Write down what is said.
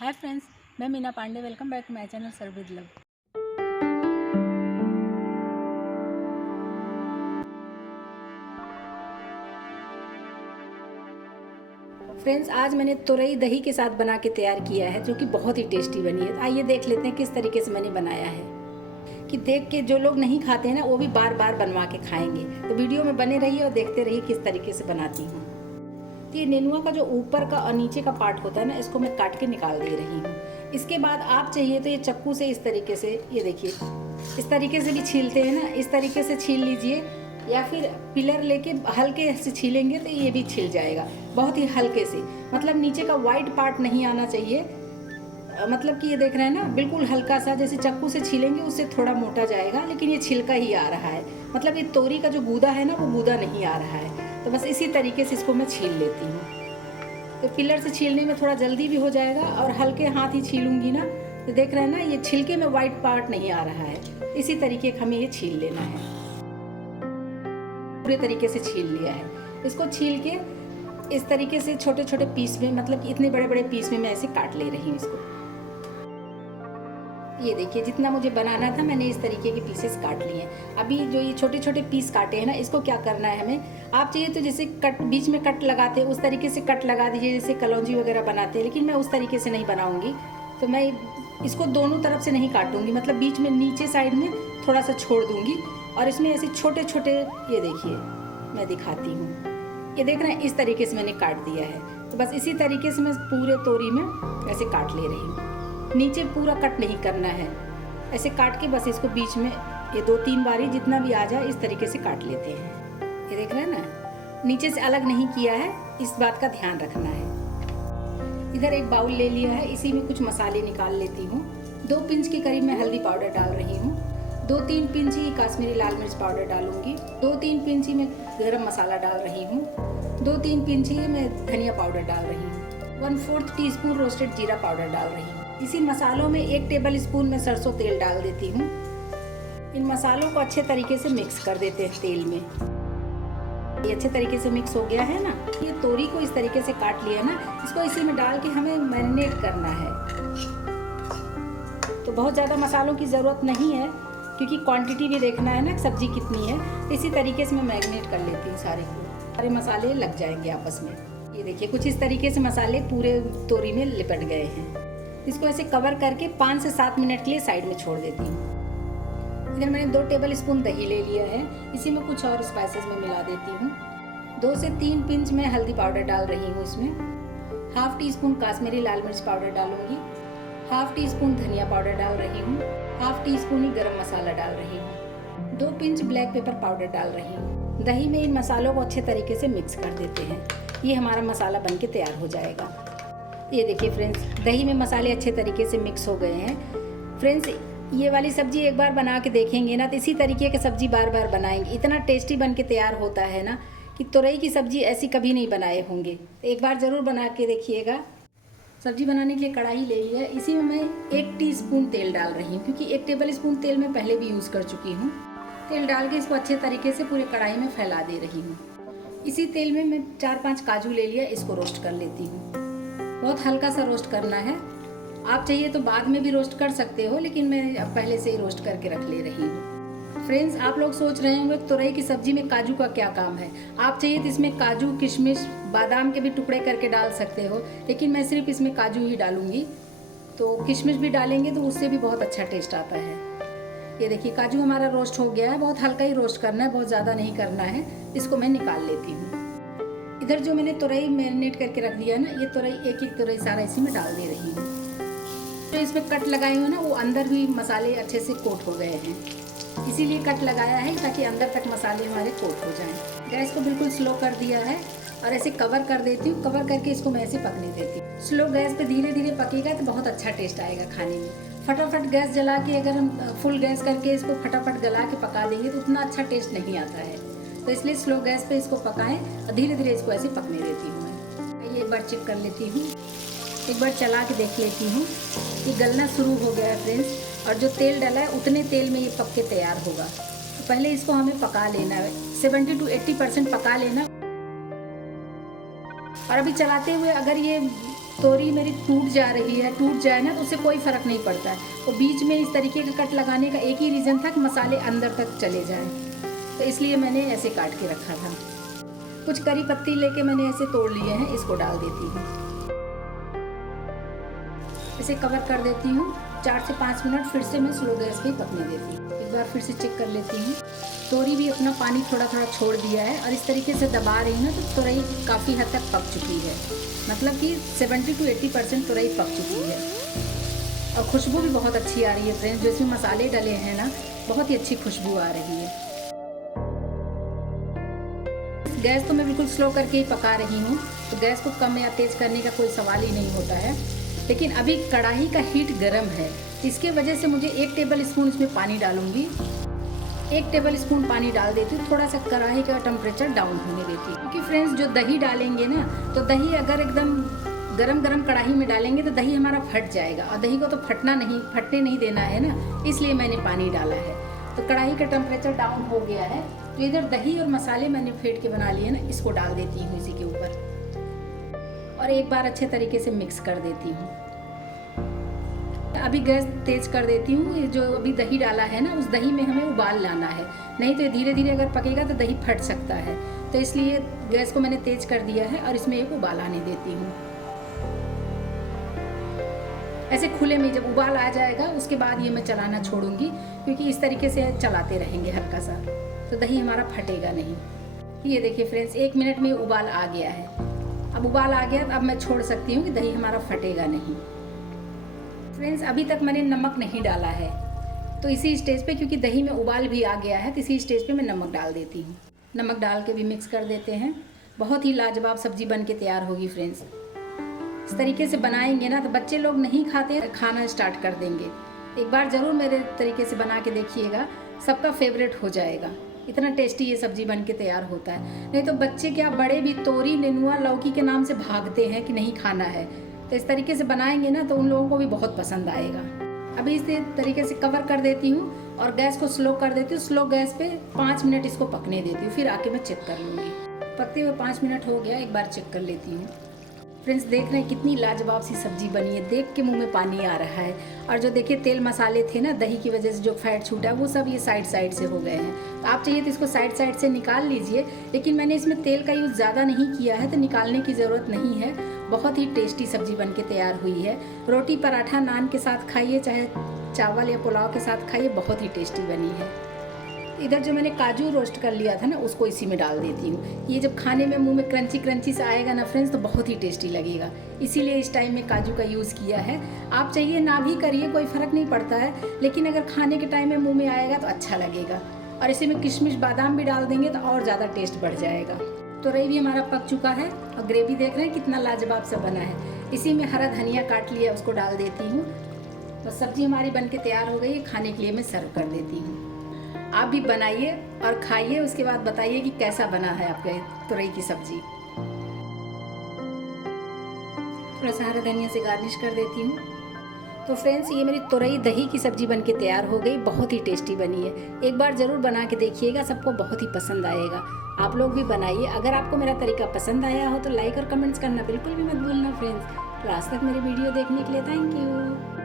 हाय friends, मैं Meena Pandey. Welcome back to my channel serve with love. Friends, आज मैंने तुरई दही के साथ बना के तैयार किया है, जो कि बहुत ही टेस्टी बनी है। आइए देख लेते हैं किस तरीके से मैंने बनाया है, कि देख के जो लोग नहीं खाते हैं ना, वो भी बार बार बनवा के खाएंगे। तो वीडियो में बने रहिए और देखते रहिए किस तरीके से बनाती हूँ। तो ये नेनुआ का जो ऊपर का और नीचे का पार्ट होता है ना, इसको मैं काट के निकाल दे रही हूँ। इसके बाद आप चाहिए तो ये चक्कू से इस तरीके से, ये देखिए इस तरीके से भी छीलते हैं ना, इस तरीके से छील लीजिए, या फिर पिलर लेके हल्के से छीलेंगे तो ये भी छिल जाएगा, बहुत ही हल्के से। मतलब नीचे का वाइट पार्ट नहीं आना चाहिए। मतलब कि ये देख रहे हैं ना, बिल्कुल हल्का सा, जैसे चक्कू से छीलेंगे उससे थोड़ा मोटा जाएगा, लेकिन ये छिलका ही आ रहा है। मतलब ये तोरी का जो गूदा है ना, वो गूदा नहीं आ रहा है। तो बस इसी तरीके से इसको मैं छील लेती हूँ। तो पिलर से छीलने में थोड़ा जल्दी भी हो जाएगा, और हल्के हाथ ही छीलूंगी ना, तो देख रहे हैं ना, ये छिलके में वाइट पार्ट नहीं आ रहा है। इसी तरीके हमें ये छील लेना है। पूरे तरीके से छील लिया है। इसको छील के इस तरीके से छोटे छोटे पीस में, मतलब इतने बड़े बड़े पीस में मैं ऐसे काट ले रही हूँ इसको। ये देखिए, जितना मुझे बनाना था मैंने इस तरीके के पीसेस काट लिए हैं। अभी जो ये छोटे छोटे पीस काटे हैं ना, इसको क्या करना है हमें, आप चाहिए तो जैसे कट, बीच में कट लगाते हैं उस तरीके से कट लगा दीजिए, जैसे कलौंजी वगैरह बनाते हैं। लेकिन मैं उस तरीके से नहीं बनाऊंगी, तो मैं इसको दोनों तरफ से नहीं काटूंगी, मतलब बीच में नीचे साइड में थोड़ा सा छोड़ दूंगी, और इसमें ऐसे छोटे छोटे, ये देखिए मैं दिखाती हूँ, ये देख रहे हैं, इस तरीके से मैंने काट दिया है। तो बस इसी तरीके से मैं पूरे तोरी में ऐसे काट ले रही हूँ। नीचे पूरा कट नहीं करना है, ऐसे काट के बस इसको बीच में ये 2-3 बारी जितना भी आ जाए इस तरीके से काट लेते हैं। ये देख रहे हैं ना, नीचे से अलग नहीं किया है, इस बात का ध्यान रखना है। इधर एक बाउल ले लिया है, इसी में कुछ मसाले निकाल लेती हूँ। 2 पिंच के करीब मैं हल्दी पाउडर डाल रही हूँ, 2-3 पिंच ही काश्मीरी लाल मिर्च पाउडर डालूंगी, 2-3 पिंच ही मैं गरम मसाला डाल रही हूँ, 2-3 पिंच ही मैं धनिया पाउडर डाल रही हूँ, 1/4 टीस्पून रोस्टेड जीरा पाउडर डाल रही हूँ। इसी मसालों में 1 टेबल स्पून में सरसों तेल डाल देती हूँ। इन मसालों को अच्छे तरीके से मिक्स कर देते हैं तेल में। ये अच्छे तरीके से मिक्स हो गया है ना। ये तोरी को इस तरीके से काट लिया ना, इसको इसी में डाल के हमें मैरिनेट करना है। तो बहुत ज़्यादा मसालों की ज़रूरत नहीं है, क्योंकि क्वांटिटी भी देखना है ना, सब्जी कितनी है। तो इसी तरीके से मैं मैरिनेट कर लेती हूँ सारे को, सारे मसाले लग जाएंगे आपस में। ये देखिए, कुछ इस तरीके से मसाले पूरे तोरी में लिपट गए हैं। इसको ऐसे कवर करके 5 से 7 मिनट के लिए साइड में छोड़ देती हूँ। इधर मैंने 2 टेबल स्पून दही ले लिया है, इसी में कुछ और स्पाइसेस में मिला देती हूँ। 2 से 3 पिंच मैं हल्दी पाउडर डाल रही हूँ इसमें, 1/2 टीस्पून काश्मीरी लाल मिर्च पाउडर डालूंगी, 1/2 टीस्पून धनिया पाउडर डाल रही हूँ, 1/2 टीस्पून ही गरम मसाला डाल रही हूँ, 2 पिंच ब्लैक पेपर पाउडर डाल रही हूँ। दही में इन मसालों को अच्छे तरीके से मिक्स कर देते हैं। ये हमारा मसाला बन के तैयार हो जाएगा। ये देखिए फ्रेंड्स, दही में मसाले अच्छे तरीके से मिक्स हो गए हैं। फ्रेंड्स, ये वाली सब्जी एक बार बना के देखेंगे ना, तो इसी तरीके की सब्जी बार बार बनाएंगे। इतना टेस्टी बन के तैयार होता है ना, कि तुरई की सब्जी ऐसी कभी नहीं बनाए होंगे। एक बार ज़रूर बना के देखिएगा। सब्जी बनाने के लिए कढ़ाई ले लिया है, इसी में मैं 1 टीस्पून तेल डाल रही हूँ, क्योंकि 1 टेबल स्पून तेल मैं पहले भी यूज़ कर चुकी हूँ। तेल डाल के इसको अच्छे तरीके से पूरे कढ़ाई में फैला दे रही हूँ। इसी तेल में मैं 4-5 काजू ले लिया, इसको रोस्ट कर लेती हूँ। बहुत हल्का सा रोस्ट करना है। आप चाहिए तो बाद में भी रोस्ट कर सकते हो, लेकिन मैं अब पहले से ही रोस्ट करके रख ले रही हूँ। फ्रेंड्स, आप लोग सोच रहे होंगे तुरई की सब्जी में काजू का क्या काम है। आप चाहिए तो इसमें काजू, किशमिश, बादाम के भी टुकड़े करके डाल सकते हो, लेकिन मैं सिर्फ इसमें काजू ही डालूंगी। तो किशमिश भी डालेंगे तो उससे भी बहुत अच्छा टेस्ट आता है। ये देखिए, काजू हमारा रोस्ट हो गया है। बहुत हल्का ही रोस्ट करना है, बहुत ज़्यादा नहीं करना है। इसको मैं निकाल लेती हूँ। इधर जो मैंने तुरई मैरिनेट करके रख दिया है ना, ये तुरई एक एक तुरई सारा इसी में डाल दे रही हूँ। जो इसमें कट लगाए हुए ना, वो अंदर भी मसाले अच्छे से कोट हो गए हैं, इसीलिए कट लगाया है, ताकि अंदर तक मसाले हमारे कोट हो जाएं। गैस को बिल्कुल स्लो कर दिया है, और ऐसे कवर कर देती हूँ। कवर करके इसको मैं ऐसे पकने देती हूँ। स्लो गैस पे धीरे धीरे पकेगा तो बहुत अच्छा टेस्ट आएगा खाने में। फटाफट गैस जला के, अगर हम फुल गैस करके इसको फटाफट गला के पका देंगे तो उतना अच्छा टेस्ट नहीं आता है। तो इसलिए स्लो गैस पे इसको पकाएं, और धीरे धीरे इसको ऐसे पकने देती हूँ मैं। ये एक बार चेक कर लेती हूँ, एक बार चला के देख लेती हूँ। ये गलना शुरू हो गया है फ्रेंड्स, और जो तेल डाला है उतने तेल में ये पक के तैयार होगा। तो पहले इसको हमें पका लेना है, 70 to 80% पका लेना। और अभी चलाते हुए अगर ये तोरी मेरी टूट जा रही है, टूट जाए ना तो उससे कोई फ़र्क नहीं पड़ता है। तो बीच में इस तरीके का कट लगाने का एक ही रीज़न था कि मसाले अंदर तक चले जाएं, तो इसलिए मैंने ऐसे काट के रखा था। कुछ करी पत्ती लेके मैंने ऐसे तोड़ लिए हैं, इसको डाल देती हूँ। इसे कवर कर देती हूँ 4 से 5 मिनट, फिर से मैं स्लो गैस पे पकने देती हूँ। एक बार फिर से चेक कर लेती हूँ। तोरी भी अपना पानी थोड़ा थोड़ा छोड़ दिया है और इस तरीके से दबा रही हूँ ना तो तोरई काफ़ी हद तक पक चुकी है, मतलब कि 70 to 80% तोरई पक चुकी है। और खुशबू भी बहुत अच्छी आ रही है फ्रेंड्स, जो इसमें मसाले डले हैं ना, बहुत ही अच्छी खुशबू आ रही है। गैस तो मैं बिल्कुल स्लो करके ही पका रही हूँ, तो गैस को कम या तेज़ करने का कोई सवाल ही नहीं होता है। लेकिन अभी कढ़ाई का हीट गर्म है, इसके वजह से मुझे 1 टेबल स्पून इसमें पानी डालूंगी। 1 टेबल स्पून पानी डाल देती हूँ, थोड़ा सा कढ़ाई का टेम्परेचर डाउन होने देती हूँ। क्योंकि फ्रेंड्स जो दही डालेंगे ना, तो दही अगर एकदम गरम कढ़ाई में डालेंगे तो दही हमारा फट जाएगा, और दही को तो फटने नहीं देना है ना, इसलिए मैंने पानी डाला है। तो कढ़ाई का टेम्परेचर डाउन हो गया है, तो इधर दही और मसाले मैंने फेंट के बना लिए ना, इसको डाल देती हूँ इसी के ऊपर और एक बार अच्छे तरीके से मिक्स कर देती हूँ। अभी गैस तेज कर देती हूँ। जो अभी दही डाला है ना, उस दही में हमें उबाल लाना है, नहीं तो धीरे धीरे अगर पकेगा तो दही फट सकता है। तो इसलिए गैस को मैंने तेज कर दिया है और इसमें एक उबाल आने देती हूँ। ऐसे खुले में जब उबाल आ जाएगा उसके बाद ये मैं चलाना छोड़ूंगी, क्योंकि इस तरीके से चलाते रहेंगे हल्का सा, तो दही हमारा फटेगा नहीं। ये देखिए फ्रेंड्स, 1 मिनट में उबाल आ गया है। अब उबाल आ गया, अब मैं छोड़ सकती हूँ कि दही हमारा फटेगा नहीं। फ्रेंड्स अभी तक मैंने नमक नहीं डाला है, तो इसी स्टेज पे, क्योंकि दही में उबाल भी आ गया है, तो इसी स्टेज पे मैं नमक डाल देती हूँ। नमक डाल के भी मिक्स कर देते हैं। बहुत ही लाजवाब सब्जी बन के तैयार होगी फ्रेंड्स। इस तरीके से बनाएंगे ना तो बच्चे लोग नहीं खाते, खाना स्टार्ट कर देंगे। एक बार ज़रूर मेरे तरीके से बना के देखिएगा, सबका फेवरेट हो जाएगा। इतना टेस्टी ये सब्जी बन के तैयार होता है। नहीं तो बच्चे क्या, बड़े भी तोरी, नेनुआ, लौकी के नाम से भागते हैं कि नहीं खाना है। तो इस तरीके से बनाएंगे ना तो उन लोगों को भी बहुत पसंद आएगा। अभी इस तरीके से कवर कर देती हूँ और गैस को स्लो कर देती हूँ। स्लो गैस पे 5 मिनट इसको पकने देती हूँ, फिर आके मैं चेक कर लूँगी। पकते हुए 5 मिनट हो गया, एक बार चेक कर लेती हूँ। फ्रेंड्स देख रहे हैं कितनी लाजवाब सी सब्जी बनी है, देख के मुंह में पानी आ रहा है। और जो देखिए तेल मसाले थे ना, दही की वजह से जो फैट छूटा है वो सब ये साइड से हो गए हैं। तो आप चाहिए तो इसको साइड से निकाल लीजिए, लेकिन मैंने इसमें तेल का यूज़ ज़्यादा नहीं किया है, तो निकालने की ज़रूरत नहीं है। बहुत ही टेस्टी सब्जी बन के तैयार हुई है। रोटी, पराठा, नान के साथ खाइए, चाहे चावल या पुलाव के साथ खाइए, बहुत ही टेस्टी बनी है। इधर जो मैंने काजू रोस्ट कर लिया था ना, उसको इसी में डाल देती हूँ। ये जब खाने में मुंह में क्रंची सा आएगा ना फ्रेंड्स, तो बहुत ही टेस्टी लगेगा। इसीलिए इस टाइम में काजू का यूज़ किया है। आप चाहिए ना भी करिए, कोई फ़र्क नहीं पड़ता है, लेकिन अगर खाने के टाइम में मुँह में आएगा तो अच्छा लगेगा। और इसी में किशमिश, बादाम भी डाल देंगे तो और ज़्यादा टेस्ट बढ़ जाएगा। तोरई भी हमारा पक चुका है और ग्रेवी देख रहे हैं कितना लाजवाब सा बना है। इसी में हरा धनिया काट लिया, उसको डाल देती हूँ। तो सब्जी हमारी बनके तैयार हो गई है, खाने के लिए मैं सर्व कर देती हूँ। आप भी बनाइए और खाइए, उसके बाद बताइए कि कैसा बना है आपके तोरई की सब्जी। थोड़ा सा हरा धनिया से गार्निश कर देती हूँ। तो फ्रेंड्स ये मेरी तोरई दही की सब्जी बनके तैयार हो गई, बहुत ही टेस्टी बनी है। एक बार ज़रूर बना के देखिएगा, सबको बहुत ही पसंद आएगा। आप लोग भी बनाइए। अगर आपको मेरा तरीका पसंद आया हो तो लाइक और कमेंट्स करना बिल्कुल भी मत भूलना फ्रेंड्स। तो आज तक मेरी वीडियो देखने के लिए थैंक यू।